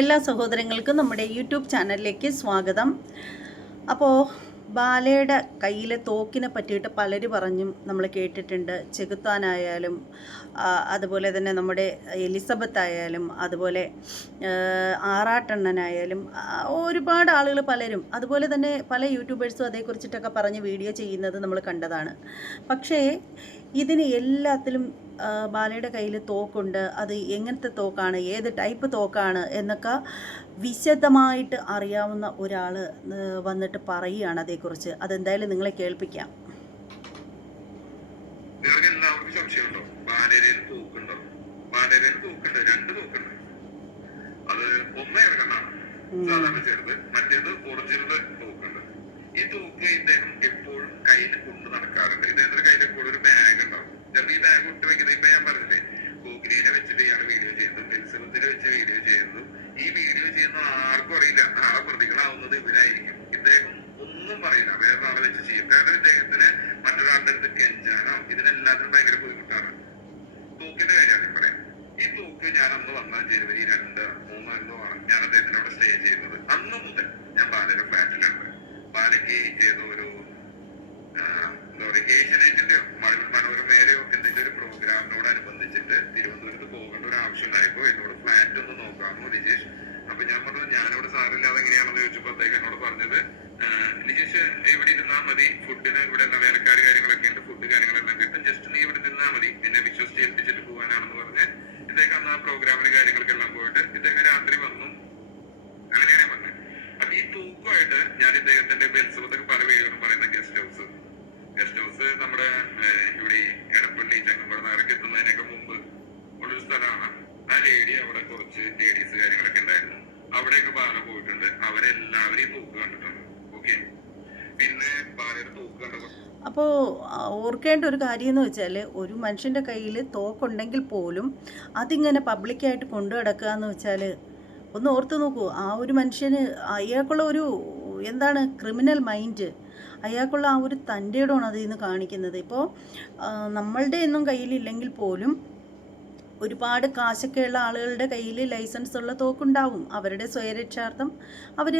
എല്ലാ സഹോദരങ്ങൾക്കും നമ്മുടെ യൂട്യൂബ് ചാനലിലേക്ക് സ്വാഗതം. അപ്പോൾ ബാലയുടെ കയ്യിലെ തോക്കിനെ പറ്റിയിട്ട് പലരും പറഞ്ഞും നമ്മൾ കേട്ടിട്ടുണ്ട്. ചെകുത്താനായാലും അതുപോലെ തന്നെ നമ്മുടെ എലിസബത്ത് ആയാലും അതുപോലെ ആറാട്ടണ്ണനായാലും ഒരുപാട് ആളുകൾ പലരും അതുപോലെ തന്നെ പല യൂട്യൂബേഴ്സും അതേക്കുറിച്ചിട്ടൊക്കെ പറഞ്ഞ് വീഡിയോ ചെയ്യുന്നത് നമ്മൾ കണ്ടതാണ്. പക്ഷേ ഇതിന് എല്ലാത്തിലും ബാലയുടെ കയ്യിൽ തോക്കുണ്ട്. അത് എങ്ങനത്തെ തോക്കാണ്? ഏത് ടൈപ്പ് തോക്കാണ്? എന്നൊക്കെ വിശദമായിട്ട് അറിയാവുന്ന ഒരാൾ വന്നിട്ട് പറയുകയാണ് അതേക്കുറിച്ച്. അതെന്തായാലും നിങ്ങളെ കേൾപ്പിക്കാം. നിങ്ങൾക്ക് എല്ലാവർക്കും സംശയമുണ്ടോ ബാലരയിൽ തൂക്കുണ്ടോ? ബാലരയിൽ തൂക്കുണ്ട്. രണ്ട് തൂക്കുണ്ട്. അത് ഒന്ന് ഇറങ്ങുന്നതാണ് സാധാരണ ചെറുത് മറ്റേത് ഒറിജിനൽ തൂക്കുണ്ട് ഈ തൂക്ക് ഇദ്ദേഹം എപ്പോഴും കയ്യിൽ കൊണ്ട് നടക്കാറുണ്ട് ഇദ്ദേഹത്തിന്റെ കയ്യിൽ എപ്പോഴും ഒരു ബാഗ് ഉണ്ടാവും ചിലപ്പോൾ ഈ ബാഗ് ഇട്ട് വെക്കുന്നത് ഇപ്പൊ ഞാൻ പറഞ്ഞില്ലേ കോഗ്രീനെ വെച്ചിട്ട് ഇയാൾ വീഡിയോ ചെയ്യുന്നു എലിസബത്തിനെ വെച്ച് വീഡിയോ ചെയ്യുന്നു ഈ വീഡിയോ ചെയ്യുന്ന ആർക്കും അറിയില്ല നാളെ പ്രതികളാവുന്നത് ഇവരായിരിക്കും ഇദ്ദേഹം ഒന്നും പറയില്ല വേറൊരാളെ വെച്ച് ചെയ്യും കാരണം ഇദ്ദേഹത്തിന് മറ്റൊരാളുടെ അടുത്ത് കെഞ്ചാനോ ഇതിനെല്ലാത്തിനും ഭയങ്കര ബുദ്ധിമുട്ടാണ് തൂക്കിന്റെ കാര്യമാണ് ഞാൻ പറയാം ഈ തൂക്ക് ഞാൻ അന്ന് വന്ന ജനുവരി രണ്ട് മൂന്നോ എന്തോ ഞാൻ അദ്ദേഹത്തിനോട് സ്റ്റേ ചെയ്യുന്നത്. അന്ന് മുതൽ ഞാൻ ബാലയുടെ ഫ്ലാറ്റിലാണ് ബാലയ്ക്ക് ഏതോ ഒരു എന്താ പറയുക ഏഷ്യനെറ്റിന്റെയോ മഴവിൽ മനോരമയുടെയോ എന്തെങ്കിലും ഒരു പ്രോഗ്രാമിനോട് അനുബന്ധിച്ചിട്ട് തിരുവനന്തപുരത്ത് പോകേണ്ട ഒരു ആവശ്യം ഉണ്ടായപ്പോ എന്നോട് ഫ്ലാറ്റ് ഒന്ന് നോക്കാമോ ലിജേഷ്? അപ്പൊ ഞാൻ പറഞ്ഞത് ഞാനിവിടെ സാറില്ലാതെ എങ്ങനെയാണെന്ന് ചോദിച്ചപ്പോ അദ്ദേഹം എന്നോട് പറഞ്ഞത് ലിജേഷ് ഇവിടെ ഇരുന്നാൽ മതി? ഫുഡിന് ഇവിടെ എല്ലാ വേലക്കാർ കാര്യങ്ങളൊക്കെ ഉണ്ട് ഫുഡ് കാര്യങ്ങളെല്ലാം കിട്ടും ജസ്റ്റ് നീ ഇവിടെ നിന്നാൽ മതി എന്നെ വിശ്വസിച്ച് ഏൽപ്പിച്ചിട്ട് പോകാനാണെന്ന് പറഞ്ഞ് ഇദ്ദേഹം അന്ന് ആ പ്രോഗ്രാമിന് കാര്യങ്ങൾക്കെല്ലാം പോയിട്ട് ഇദ്ദേഹം രാത്രി വന്നു അങ്ങനെയാണ് പറഞ്ഞത് അപ്പൊ ഈ തൂക്കമായിട്ട് ഞാൻ ഇദ്ദേഹത്തിന്റെ ബെൽസബത്തൊക്കെ പല വീടുകളും പറയുന്ന ഗസ്റ്റ് ഹൗസ് ഗസ്റ്റ് ഹൗസ് നമ്മുടെ ഏഹ്, ഇവിടെ ഈ എടപ്പള്ളി ചെങ്ങമ്പുഴ നഗരക്ക് എത്തുന്നതിനൊക്കെ മുമ്പ് ഉള്ളൊരു സ്ഥലമാണ് ആ ലേഡി അവിടെ കുറച്ച് ലേഡീസ് കാര്യങ്ങളൊക്കെ ഉണ്ടായിരുന്നു അവിടെയൊക്കെ ബാല പോയിട്ടുണ്ട്. അവരെല്ലാവരെയും തൂക്ക് കണ്ടിട്ടുണ്ട്. ഓക്കെ പിന്നെ ഭാര്യയുടെ തൂക്ക് കണ്ടപ്പോൾ അപ്പോൾ ഓർക്കേണ്ട ഒരു കാര്യം എന്ന് വെച്ചാൽ ഒരു മനുഷ്യന്റെ കയ്യിൽ തോക്കുണ്ടെങ്കിൽ പോലും അതിങ്ങനെ പബ്ലിക്കായിട്ട് കൊണ്ടു കിടക്കുക എന്ന് വെച്ചാൽ ഒന്ന് ഓർത്ത് നോക്കൂ. ആ ഒരു മനുഷ്യന് അയാൾക്കുള്ള ഒരു എന്താണ് ക്രിമിനൽ മൈൻഡ് അയാൾക്കുള്ള ആ ഒരു തന്റെ അതിൽ നിന്ന് കാണിക്കുന്നത് ഇപ്പോൾ നമ്മളുടെ ഒന്നും കയ്യിലില്ലെങ്കിൽ പോലും ഒരുപാട് കാശൊക്കെയുള്ള ആളുകളുടെ കയ്യിൽ ലൈസൻസ് ഉള്ള തോക്കുണ്ടാവും. അവരുടെ സ്വയരക്ഷാർത്ഥം അവർ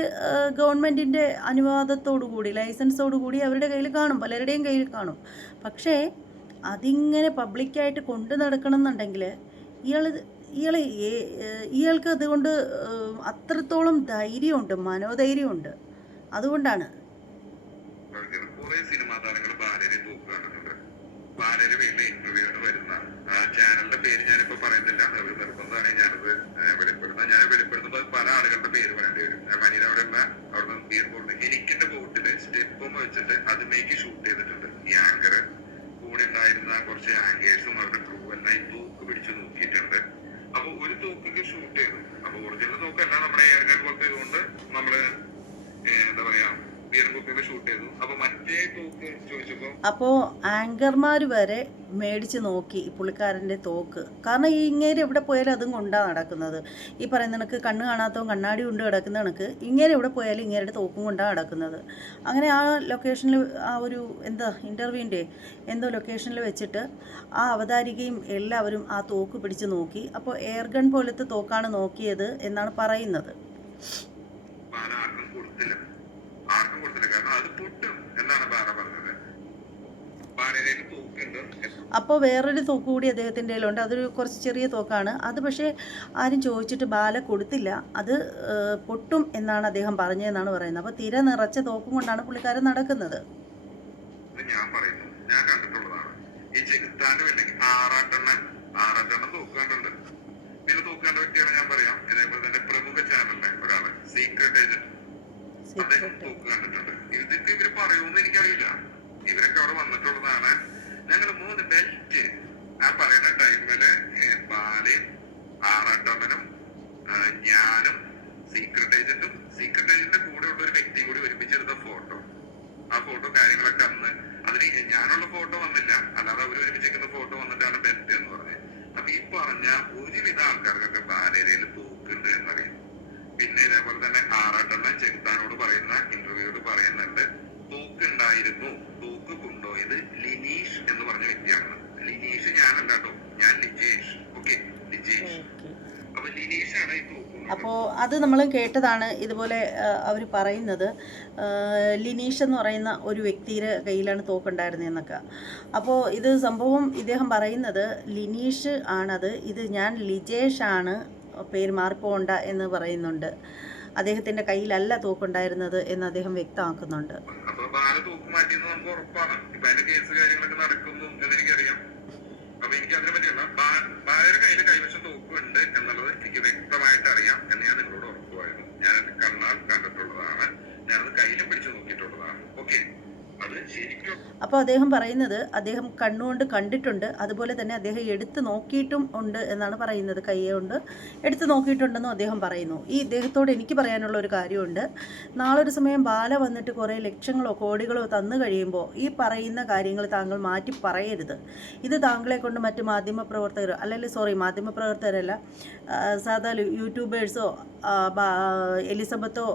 ഗവൺമെന്റിന്റെ അനുവാദത്തോടു കൂടി ലൈസൻസോടു കൂടി അവരുടെ കയ്യിൽ കാണും പലരുടെയും കയ്യിൽ കാണും. പക്ഷേ അതിങ്ങനെ പബ്ലിക്കായിട്ട് കൊണ്ടു നടക്കണം എന്നുണ്ടെങ്കിൽ ഇയാൾ ഇയാൾ ഇയാൾക്ക് അതുകൊണ്ട് അത്രത്തോളം ധൈര്യമുണ്ട് മനോധൈര്യമുണ്ട്. അതുകൊണ്ടാണ്. സിനിമാ താരങ്ങൾ ബാലരെ തൂക്കുകയാണെന്നുണ്ട്. ബാലര് വീണ്ടും ഇന്റർവ്യൂവിന് വരുന്ന ചാനലിന്റെ പേര് ഞാനിപ്പോ പറയുന്നില്ല. അവർ നിർബന്ധമാണ്. ഞാനത് വെളിപ്പെടുന്നത് ഞാൻ വെളിപ്പെടുത്തുമ്പോൾ പല ആളുകളുടെ പേര് പറയേണ്ടി വരും. ഞാൻ അവിടെ ഉള്ള അവിടെ ബിയർ ബോർഡ് എനിക്കിന്റെ ബോട്ടിൽ സ്റ്റെപ്പും വെച്ചിട്ട് അതുമേക്ക് ഷൂട്ട് ചെയ്തിട്ടുണ്ട്. ഈ ആങ്കർ കൂടെ ഉണ്ടായിരുന്ന കുറച്ച് ആങ്കേഴ്സും അവരുടെ ക്രൂ എല്ലാം ഈ തൂക്ക് പിടിച്ചു നോക്കിയിട്ടുണ്ട്. അപ്പൊ ഒരു തൂക്കൊക്കെ ഷൂട്ട് ചെയ്തു. അപ്പൊ ഒറിജിനൽ തൂക്കല്ല നമ്മുടെ എയർ ഗൺ പോലത്തെ ഇതുകൊണ്ട് നമ്മൾ എന്താ പറയാ അപ്പോൾ ആങ്കർമാർ വരെ മേടിച്ച് നോക്കി ഈ പുള്ളിക്കാരന്റെ തോക്ക്. കാരണം ഈ ഇങ്ങേര് എവിടെ പോയാലും അതും കൊണ്ടാണ് നടക്കുന്നത്. ഈ പറയുന്ന കണക്ക് കണ്ണ് കാണാത്തവൻ കണ്ണാടി കൊണ്ട് കിടക്കുന്ന കണക്ക് ഇങ്ങേര് എവിടെ പോയാലും ഇങ്ങേരുടെ തോക്കും കൊണ്ടാണ് നടക്കുന്നത്. അങ്ങനെ ആ ലൊക്കേഷനിൽ ആ ഒരു എന്താ ഇന്റർവ്യൂവിന്റെ എന്തോ ലൊക്കേഷനിൽ വെച്ചിട്ട് ആ അവതാരികയും എല്ലാവരും ആ തോക്ക് പിടിച്ച് നോക്കി. അപ്പോൾ എയർ ഗൺ പോലത്തെ തോക്കാണ് നോക്കിയത് എന്നാണ് പറയുന്നത്. കൊടുത്തില്ല. ആർക്കും കൊടുത്തില്ല. കാരണം അത് പൊട്ടും എന്നാണ് ബാറ പറഞ്ഞത്. ബാലയിലേക്ക് തൂക്കുണ്ട്. അപ്പോൾ വേറൊരു തോക്ക് കൂടി അദ്ദേഹത്തിന്റെ കയ്യിലുണ്ട്. അതൊരു കുറച്ച് ചെറിയ തോക്കാണ്. അത് പക്ഷേ ആരും ചോദിച്ചിട്ട് ബാല കൊടുത്തില്ല. അത് പൊട്ടും എന്നാണ് അദ്ദേഹം പറഞ്ഞതെന്നാണ് പറയുന്നത്. അപ്പോൾ തിര നിറച്ച തോക്കും കൊണ്ടാണ് പുള്ളിക്കാരൻ നടക്കുന്നത്. ഞാൻ പറയുന്നു. ഞാൻ കണ്ടിട്ടുള്ളതാണ്. ഈ ചെകുത്താന്റെ വേണ്ടെങ്കിൽ ആറാട്ടെണ്ണൻ ആറാട്ടെണ്ണം തൂക്കാണ്ടുണ്ട് പിന്നെ തൂക്കാണ്ട വ്യക്തികളെ ഞാൻ പറയാം. ഇതേപോലെ തന്നെ പ്രമുഖ ചാനലിലെ ഒരാൾ. സീക്രട്ട് ഏജന്റ് ഇതൊക്കെ ഇവർ പറയുമെന്ന് എനിക്കറിയില്ല ഇവരൊക്കെ അവിടെ വന്നിട്ടുള്ളതാണ് ഞങ്ങൾ മൂന്ന് ബെൽറ്റ് ആ പറയുന്ന ടൈമിൽ ബാലയും ആറാട്ടമ്മനും ഞാനും സീക്രട്ട് ഏജന്റും സീക്രട്ട് ഏജന്റിന്റെ കൂടെ ഉള്ള ഒരു വ്യക്തി കൂടി ഒരുമിച്ചെടുത്ത ഫോട്ടോ ആ ഫോട്ടോ കാര്യങ്ങളൊക്കെ അന്ന് അതിന് ഞാനുള്ള ഫോട്ടോ വന്നില്ല അല്ലാതെ അവർ ഒരുമിച്ചിരിക്കുന്ന ഫോട്ടോ വന്നിട്ടാണ് ബെൽറ്റ് എന്ന് പറഞ്ഞത് അപ്പൊ ഈ പറഞ്ഞ ഒരുവിധ ആൾക്കാർക്കൊക്കെ ബാലേരയിൽ തൂക്കുണ്ട് എന്നറിയാം പിന്നെ ഇതേപോലെ തന്നെ ആറാട്ടെണ്ണം ചെകുത്താനോട് പറയുന്ന ഇന്റർവ്യൂയോട് പറയുന്നുണ്ട്. തൂക്ക് ഉണ്ടായിരുന്നു തൂക്ക് കൊണ്ടുപോയത് ലിനീഷ് എന്ന് പറഞ്ഞ വ്യക്തിയാണ്. ലിനീഷ് ഞാനല്ല കേട്ടോ. ഞാൻ ലിജേഷ്. ഓക്കെ? ലിജേഷ്. അപ്പൊ ലിനീഷാണ് ഈ അപ്പോൾ അത് നമ്മൾ കേട്ടതാണ് ഇതുപോലെ അവർ പറയുന്നത്. ലിനീഷ് എന്ന് പറയുന്ന ഒരു വ്യക്തിയുടെ കയ്യിലാണ് തോക്കുണ്ടായിരുന്നതെന്നൊക്കെ അപ്പോൾ ഇത് സംഭവം ഇദ്ദേഹം പറയുന്നത് ലിനീഷ് ആണത്. ഇത് ഞാൻ ലിജേഷ് ആണ് പേര് എന്ന് പറയുന്നുണ്ട്. അദ്ദേഹത്തിന്റെ കയ്യിലല്ല തോക്കുണ്ടായിരുന്നത് എന്ന് അദ്ദേഹം വ്യക്തമാക്കുന്നുണ്ട്. ഞാൻ കണ്ണാൽ കണ്ടിട്ടുള്ളതാണ്. ഞാനത് കയ്യിലും പിടിച്ചു നോക്കിയിട്ടുള്ളതാണ്. ഓക്കെ. അപ്പോൾ അദ്ദേഹം പറയുന്നത് അദ്ദേഹം കണ്ണുകൊണ്ട് കണ്ടിട്ടുണ്ട് അതുപോലെ തന്നെ അദ്ദേഹം എടുത്ത് നോക്കിയിട്ടും ഉണ്ട് എന്നാണ് പറയുന്നത് കൈ കൊണ്ട് എടുത്ത് നോക്കിയിട്ടുണ്ടെന്നും അദ്ദേഹം പറയുന്നു. ഈ ഇദ്ദേഹത്തോട് എനിക്ക് പറയാനുള്ള ഒരു കാര്യമുണ്ട്. നാളെ ഒരു സമയം ബാല വന്നിട്ട് കുറേ ലക്ഷങ്ങളോ കോടികളോ തന്നു കഴിയുമ്പോൾ ഈ പറയുന്ന കാര്യങ്ങൾ താങ്കൾ മാറ്റി പറയരുത്. ഇത് താങ്കളെ കൊണ്ട് മറ്റ് മാധ്യമപ്രവർത്തകരോ അല്ലെങ്കിൽ സോറി മാധ്യമപ്രവർത്തകരല്ല സാധാരണ സാധാ യൂട്യൂബേഴ്സോ എലിസബത്തോ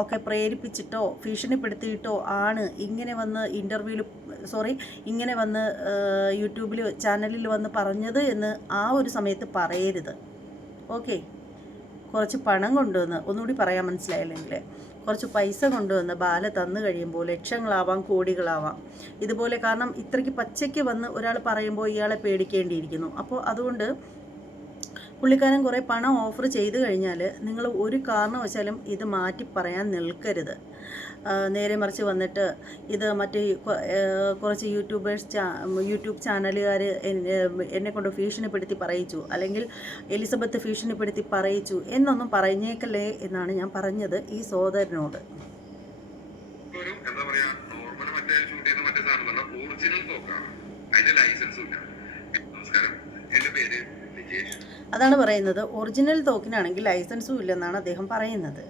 ഒക്കെ പ്രേരിപ്പിച്ചിട്ടോ ഭീഷണിപ്പെടുത്തിയിട്ടോ ആണ് ഇങ്ങനെ വന്ന് ഇന്റർവ്യൂവിൽ സോറി ഇങ്ങനെ വന്ന് യൂട്യൂബിൽ ചാനലിൽ വന്ന് പറഞ്ഞത് എന്ന് ആ ഒരു സമയത്ത് പറയരുത്. ഓക്കെ കുറച്ച് പണം കൊണ്ടുവന്ന് ഒന്നുകൂടി പറയാൻ മനസ്സിലായില്ലെങ്കിൽ കുറച്ച് പൈസ കൊണ്ടുവന്ന് ബാല തന്നു കഴിയുമ്പോൾ ലക്ഷങ്ങളാവാം കോടികളാവാം. ഇതുപോലെ കാരണം ഇത്രയ്ക്ക് പച്ചയ്ക്ക് വന്ന് ഒരാൾ പറയുമ്പോൾ ഇയാളെ പേടിക്കേണ്ടിയിരിക്കുന്നു. അപ്പോൾ അതുകൊണ്ട് പുള്ളിക്കാരൻ കുറേ പണം ഓഫർ ചെയ്ത് കഴിഞ്ഞാൽ നിങ്ങൾ ഒരു കാരണവശാലും ഇത് മാറ്റി പറയാൻ നിൽക്കരുത്. നേരെ മറിച്ച് വന്നിട്ട് ഇത് മറ്റ് കുറച്ച് യൂട്യൂബേഴ്സ് യൂട്യൂബ് ചാനലുകാർ എന്നെ കൊണ്ട് ഭീഷണിപ്പെടുത്തി പറയിച്ചു. അല്ലെങ്കിൽ എലിസബത്ത് ഭീഷണിപ്പെടുത്തി പറയിച്ചു എന്നൊന്നും പറഞ്ഞേക്കല്ലേ എന്നാണ് ഞാൻ പറഞ്ഞത് ഈ സോദരനോട് എന്താ പറയാ നോർമൽ ഒറിജിനൽ അതിന്റെ ലൈസൻസും ഇല്ല. നമസ്കാരം. എന്റെ പേര് അതാണ് പറയുന്നത്. ഒറിജിനൽ തോക്കിനാണെങ്കിൽ ലൈസൻസും ഇല്ലെന്നാണ് അദ്ദേഹം പറയുന്നത്.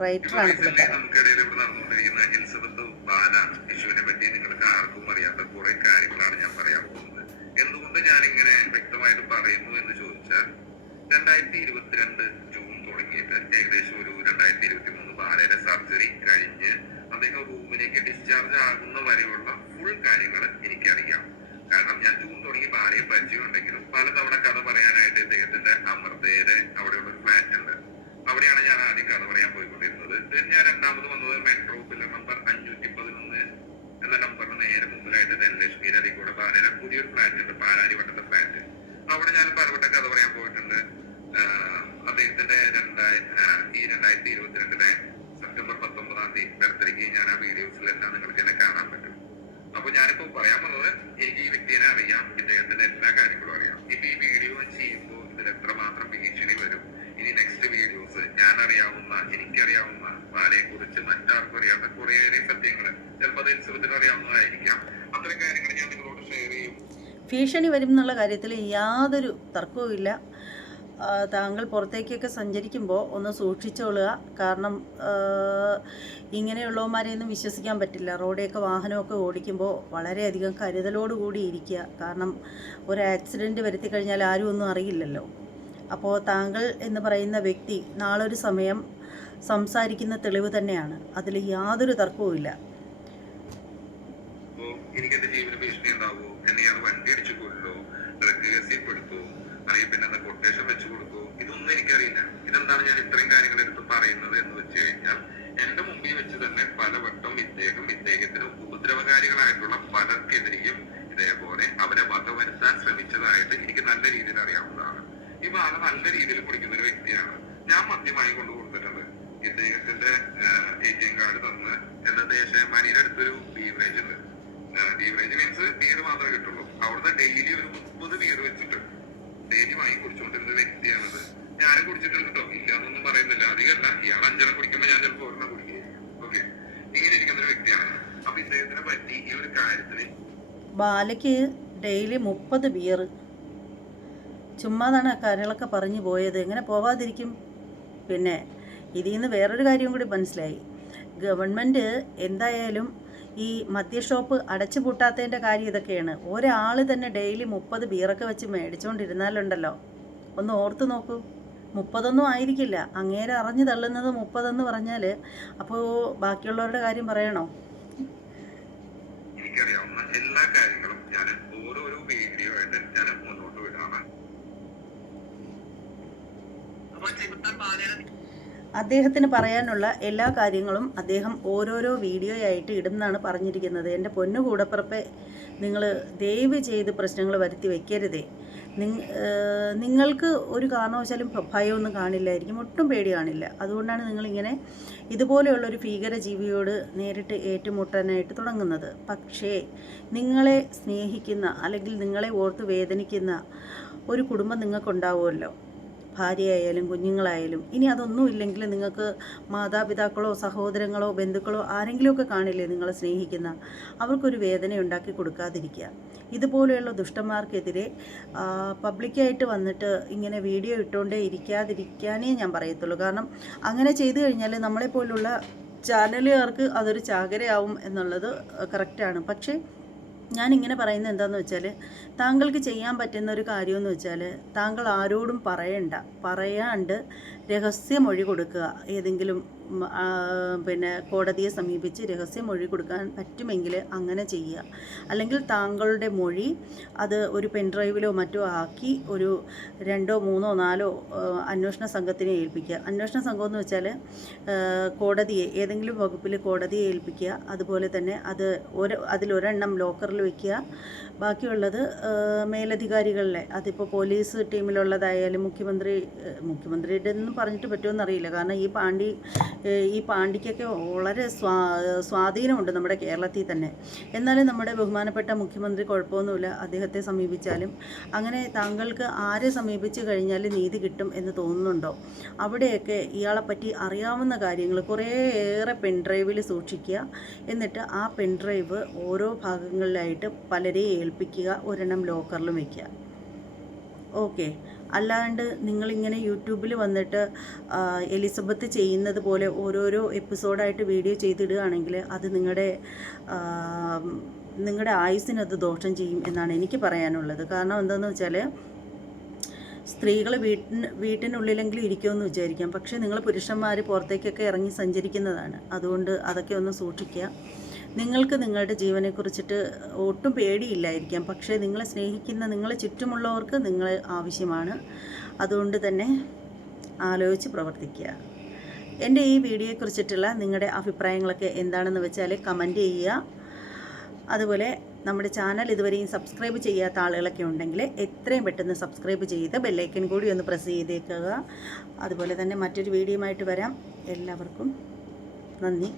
റൈറ്ററാണ്. എന്തുകൊണ്ട് ഞാൻ ഇങ്ങനെ വ്യക്തമായിട്ട് പറയുന്നു എന്ന് ചോദിച്ചാൽ രണ്ടായിരത്തി ഇരുപത്തിരണ്ട് ജൂൺ തുടങ്ങിയിട്ട് ഏകദേശം ഒരു രണ്ടായിരത്തി ഇരുപത്തി മൂന്ന് ബാലയുടെ സർജറി കഴിഞ്ഞ് അദ്ദേഹം റൂമിലേക്ക് ഡിസ്ചാർജ് ആകുന്ന വരെയുള്ള ഫുൾ കാര്യങ്ങൾ എനിക്കറിയാം. കാരണം ഞാൻ ജൂൺ തുടങ്ങി ഭാര്യയെ പരിചയമുണ്ടെങ്കിലും പലതവണ കഥ പറയാനായിട്ട് ഇദ്ദേഹത്തിന്റെ അമൃതയുടെ അവിടെയുള്ള ഫ്ലാറ്റ് ഉണ്ട്. അവിടെയാണ് ഞാൻ ആദ്യം കഥ പറയാൻ പോയിക്കൊണ്ടിരുന്നത്. ദെൻ ഞാൻ രണ്ടാമത് വന്നത് മെട്രോ പില്ലർ നമ്പർ അഞ്ഞൂറ്റി പതിനൊന്ന് എന്ന നമ്പറിന് നേരെ മുമ്പിലായിട്ട് ധനലക്ഷ്മി അരികൂടെ പാലര പുതിയൊരു ഫ്ലാറ്റ് ഉണ്ട് പാലാരിവട്ടത്തെ ഫ്ലാറ്റ് അവിടെ ഞാൻ പലവട്ടം കഥ പറയാൻ പോയിട്ടുണ്ട്. അദ്ദേഹത്തിന്റെ രണ്ടായി ആഹ് ഈ രണ്ടായിരത്തി ഇരുപത്തിരണ്ടിലെ സെപ്റ്റംബർ പത്തൊമ്പതാം തീയതി ബർത്ത്ഡേക്ക് ഞാൻ ആ വീഡിയോസിലെല്ലാം നിങ്ങൾക്ക് എന്നെ കാണാൻ പറ്റും. അപ്പൊ ഞാനിപ്പോ പറയാൻ വന്നത് എനിക്ക് ഈ വ്യക്തിയെ അറിയാം ഇദ്ദേഹത്തിന്റെ എല്ലാ കാര്യങ്ങളും അറിയാം. ഇപ്പൊ ഈ വീഡിയോ ചെയ്യുമ്പോൾ ഇതിൽ എത്രമാത്രം ഭീഷണി വരും? ഇനി നെക്സ്റ്റ് വീഡിയോസ് ഞാൻ അറിയാവുന്ന എനിക്കറിയാവുന്ന ബാലയെ കുറിച്ച് മറ്റാർക്കും അറിയാത്ത കുറേയേറെ സത്യങ്ങൾ ചിലപ്പോൾ അത് എലിസബത്തിന് അറിയാവുന്നതായിരിക്കാം. അത്തരം കാര്യങ്ങൾ ഞാൻ നിങ്ങളോട് ഷെയർ ചെയ്യും. ഭീഷണി വരും എന്നുള്ള കാര്യത്തിൽ യാതൊരു തർക്കവുമില്ല. താങ്കൾ പുറത്തേക്കൊക്കെ സഞ്ചരിക്കുമ്പോൾ ഒന്ന് സൂക്ഷിച്ചോളുക. കാരണം ഇങ്ങനെയുള്ളവന്മാരെയൊന്നും വിശ്വസിക്കാൻ പറ്റില്ല. റോഡിയൊക്കെ വാഹനമൊക്കെ ഓടിക്കുമ്പോൾ വളരെയധികം കരുതലോടുകൂടി ഇരിക്കുക. കാരണം ഒരു ആക്സിഡന്റ് വരുത്തി കഴിഞ്ഞാൽ ആരും ഒന്നും അറിയില്ലല്ലോ. അപ്പോൾ താങ്കൾ എന്ന് പറയുന്ന വ്യക്തി നാളൊരു സമയം സംസാരിക്കുന്ന തെളിവ് തന്നെയാണ്. അതിൽ യാതൊരു തർക്കവുമില്ല അപ്പോ എനിക്ക് എന്റെ ജീവന ഭീഷണി ഉണ്ടാവോ എന്നെ വണ്ടി അടിച്ചു കൊല്ലോ. ഡ്രഗ് കേസിൽ അല്ലെങ്കിൽ പിന്നെ എന്താ കൊട്ടേഷൻ വെച്ചു കൊടുക്കോ ഇതൊന്നും എനിക്കറിയില്ല. ഇതെന്താണ് ഞാൻ ഇത്രയും കാര്യങ്ങൾ എടുത്ത് പറയുന്നത് എന്ന് വെച്ച് കഴിഞ്ഞാൽ എന്റെ മുമ്പിൽ വെച്ച് തന്നെ പലവട്ടം ഇദ്ദേഹം ഇദ്ദേഹത്തിന് ഉപദ്രവകാരികളായിട്ടുള്ള പലർക്കെതിരെയും ഇതേപോലെ അവരെ വകവരുത്താൻ ശ്രമിച്ചതായിട്ട് എനിക്ക് നല്ല രീതിയിൽ അറിയാവുന്നതാണ്. ഈ ബാല നല്ല രീതിയിൽ കുടിക്കുന്ന ഒരു വ്യക്തിയാണ്. ഞാൻ മദ്യമായി കൊണ്ടു കൊടുത്തിട്ടുണ്ട്. ഇദ്ദേഹത്തിന്റെ എ ടി എം കാർഡ് തന്ന് എന്റെ ദേശമാനിയുടെ അടുത്തൊരു ബീവറേജ് ഉണ്ട്. ബീവറേജ് മീൻസ് ബീർ മാത്രമേ കിട്ടുള്ളൂ. അവിടുന്ന് ഡെയിലി ഒരു മുപ്പത് ബീർ വെച്ചിട്ട് ഡെയിലി വാങ്ങി കുടിച്ചുകൊണ്ടിരുന്ന വ്യക്തിയാണത്. ഞാനും കുടിച്ചിട്ടുണ്ട് കേട്ടോ ഇല്ല എന്നൊന്നും പറയുന്നില്ല. അധികമല്ല. ഇയാൾ അഞ്ചെണ്ണം കുടിക്കുമ്പോൾ ഞാൻ ചിലപ്പോൾ ഒരെണ്ണം കുടിക്കും. ഓക്കെ. ഇങ്ങനെ ഇരിക്കുന്ന ഒരു വ്യക്തിയാണ്. അപ്പൊ ഇദ്ദേഹത്തിനെ പറ്റി ഈ ഒരു കാര്യത്തിന് ബാലയ്ക്ക് ഡെയിലി മുപ്പത് ബിയർ ചുമ്മാതാണ് ആ കാര്യങ്ങളൊക്കെ പറഞ്ഞു പോയത്. എങ്ങനെ പോവാതിരിക്കും? പിന്നെ ഇതിൽ നിന്ന് വേറൊരു കാര്യം കൂടി മനസ്സിലായി. ഗവൺമെന്റ് എന്തായാലും ഈ മദ്യഷോപ്പ് അടച്ചുപൂട്ടാത്തതിന്റെ കാര്യം ഇതൊക്കെയാണ്. ഒരാൾ തന്നെ ഡെയിലി മുപ്പത് ബീറൊക്കെ വെച്ച് മേടിച്ചുകൊണ്ടിരുന്നാലുണ്ടല്ലോ ഒന്ന് ഓർത്തു നോക്കൂ. മുപ്പതൊന്നും ആയിരിക്കില്ല. അങ്ങേരെ അറിഞ്ഞു തള്ളുന്നത് മുപ്പതെന്ന് പറഞ്ഞാൽ അപ്പോൾ ബാക്കിയുള്ളവരുടെ കാര്യം പറയണോ? എല്ലാ കാര്യങ്ങളും ഞാൻ ഓരോരോ വീഡിയോ ആയിട്ട് ഞാൻ മുന്നോട്ട് വിടാണ് അപ്പോൾ അദ്ദേഹത്തിന് പറയാനുള്ള എല്ലാ കാര്യങ്ങളും അദ്ദേഹം ഓരോരോ വീഡിയോ ആയിട്ട് ഇടുന്നാണ് പറഞ്ഞിരിക്കുന്നത്. എന്റെ പൊന്നു കൂടപ്പുറപ്പെ നിങ്ങൾ ദയവ് ചെയ്ത് പ്രശ്നങ്ങൾ വരുത്തി വെക്കരുതേ. നിങ്ങൾക്ക് ഒരു കാരണവശാലും ഭയമൊന്നും കാണില്ലായിരിക്കും. ഒട്ടും പേടി കാണില്ല. അതുകൊണ്ടാണ് നിങ്ങളിങ്ങനെ ഇതുപോലെയുള്ളൊരു ഭീകര ജീവിയോട് നേരിട്ട് ഏറ്റുമുട്ടാനായിട്ട് തുടങ്ങുന്നത്. പക്ഷേ നിങ്ങളെ സ്നേഹിക്കുന്ന അല്ലെങ്കിൽ നിങ്ങളെ ഓർത്ത് വേദനിക്കുന്ന ഒരു കുടുംബം നിങ്ങൾക്കുണ്ടാവുമല്ലോ. ഭാര്യയായാലും കുഞ്ഞുങ്ങളായാലും. ഇനി അതൊന്നും ഇല്ലെങ്കിൽ നിങ്ങൾക്ക് മാതാപിതാക്കളോ സഹോദരങ്ങളോ ബന്ധുക്കളോ ആരെങ്കിലുമൊക്കെ കാണില്ലേ നിങ്ങളെ സ്നേഹിക്കുന്ന? അവർക്കൊരു വേദന ഉണ്ടാക്കി കൊടുക്കാതിരിക്കുക. ഇതുപോലെയുള്ള ദുഷ്ടന്മാർക്കെതിരെ പബ്ലിക്കായിട്ട് വന്നിട്ട് ഇങ്ങനെ വീഡിയോ ഇട്ടുകൊണ്ടേ ഇരിക്കാതിരിക്കാനേ ഞാൻ പറയത്തുള്ളൂ. കാരണം അങ്ങനെ ചെയ്തു കഴിഞ്ഞാൽ നമ്മളെപ്പോലുള്ള ചാനലുകാർക്ക് അതൊരു ചാകരയാവും എന്നുള്ളത് കറക്റ്റാണ് പക്ഷേ ഞാൻ ഇങ്ങനെ പറയുന്നത് എന്താണെന്ന് വെച്ചാൽ താങ്കൾക്ക് ചെയ്യാൻ പറ്റുന്ന ഒരു കാര്യമെന്ന് വെച്ചാൽ താങ്കൾ ആരോടും പറയണ്ട. പറയാണ്ട് രഹസ്യമൊഴി കൊടുക്കുക. ഏതെങ്കിലും പിന്നെ കോടതിയെ സമീപിച്ച് രഹസ്യമൊഴി കൊടുക്കാൻ പറ്റുമെങ്കിൽ അങ്ങനെ ചെയ്യുക. അല്ലെങ്കിൽ താങ്കളുടെ മൊഴി അത് ഒരു പെൻഡ്രൈവിലോ മറ്റോ ആക്കി ഒരു രണ്ടോ മൂന്നോ നാലോ അന്വേഷണ സംഘത്തിനെ ഏൽപ്പിക്കുക. അന്വേഷണ സംഘം എന്ന് വെച്ചാൽ കോടതിയെ ഏതെങ്കിലും വകുപ്പിൽ കോടതിയെ ഏൽപ്പിക്കുക. അതുപോലെ തന്നെ അത് ഒരു അതിലൊരെണ്ണം ലോക്കറിൽ വയ്ക്കുക ബാക്കിയുള്ളത് മേലധികാരികളിലെ അതിപ്പോൾ പോലീസ് ടീമിലുള്ളതായാലും മുഖ്യമന്ത്രി മുഖ്യമന്ത്രിയുടെ പറഞ്ഞിട്ട് പറ്റുമെന്ന് അറിയില്ല. കാരണം ഈ പാണ്ടി ഈ പാണ്ടിക്കൊക്കെ വളരെ സ്വാ സ്വാധീനമുണ്ട് നമ്മുടെ കേരളത്തിൽ തന്നെ. എന്നാലും നമ്മുടെ ബഹുമാനപ്പെട്ട മുഖ്യമന്ത്രി കുഴപ്പമൊന്നുമില്ല. അദ്ദേഹത്തെ സമീപിച്ചാലും അങ്ങനെ താങ്കൾക്ക് ആരെ സമീപിച്ചു കഴിഞ്ഞാൽ നീതി കിട്ടും എന്ന് തോന്നുന്നുണ്ടോ? അവിടെയൊക്കെ ഇയാളെപ്പറ്റി അറിയാവുന്ന കാര്യങ്ങൾ കുറേയേറെ പെൻഡ്രൈവിൽ സൂക്ഷിക്കുക. എന്നിട്ട് ആ പെൻഡ്രൈവ് ഓരോ ഭാഗങ്ങളിലായിട്ട് പലരെയും ഏൽപ്പിക്കുക. ഒരെണ്ണം ലോക്കറിലും വയ്ക്കുക. ഓക്കെ. അല്ലാണ്ട് നിങ്ങളിങ്ങനെ യൂട്യൂബിൽ വന്നിട്ട് എലിസബത്ത് ചെയ്യുന്നത് പോലെ ഓരോരോ എപ്പിസോഡായിട്ട് വീഡിയോ ചെയ്തിടുകയാണെങ്കിൽ അത് നിങ്ങളുടെ നിങ്ങളുടെ ആയുസ്സിന് അത് ദോഷം ചെയ്യും എന്നാണ് എനിക്ക് പറയാനുള്ളത്. കാരണം എന്താണെന്ന് വെച്ചാൽ സ്ത്രീകൾ വീട്ടിന് വീട്ടിനുള്ളിലെങ്കിലും ഇരിക്കുമെന്ന് വിചാരിക്കാം. പക്ഷേ നിങ്ങൾ പുരുഷന്മാർ പുറത്തേക്കൊക്കെ ഇറങ്ങി സഞ്ചരിക്കുന്നതാണ്. അതുകൊണ്ട് അതൊക്കെ ഒന്ന് സൂക്ഷിക്കുക. നിങ്ങൾക്ക് നിങ്ങളുടെ ജീവനെ കുറിച്ചിട്ട് ഒട്ടും പേടിയില്ലായിരിക്കാം. പക്ഷേ നിങ്ങളെ സ്നേഹിക്കുന്ന നിങ്ങളെ ചുറ്റുമുള്ളവർക്ക് നിങ്ങൾ ആവശ്യമാണ്. അതുകൊണ്ട് തന്നെ ആലോചിച്ച് പ്രവർത്തിക്കുക. എന്റെ ഈ വീഡിയോയെക്കുറിച്ചിട്ടുള്ള നിങ്ങളുടെ അഭിപ്രായങ്ങളൊക്കെ എന്താണെന്ന് വെച്ചാൽ കമന്റ് ചെയ്യുക. അതുപോലെ നമ്മുടെ ചാനൽ ഇതുവരെയും സബ്സ്ക്രൈബ് ചെയ്യാത്ത ആളുകളൊക്കെ ഉണ്ടെങ്കിൽ എത്രയും പെട്ടെന്ന് സബ്സ്ക്രൈബ് ചെയ്ത് ബെല്ലൈക്കൻ കൂടി ഒന്ന് പ്രസ് ചെയ്തേക്കുക. അതുപോലെ തന്നെ മറ്റൊരു വീഡിയോയുമായിട്ട് വരാം. എല്ലാവർക്കും നന്ദി.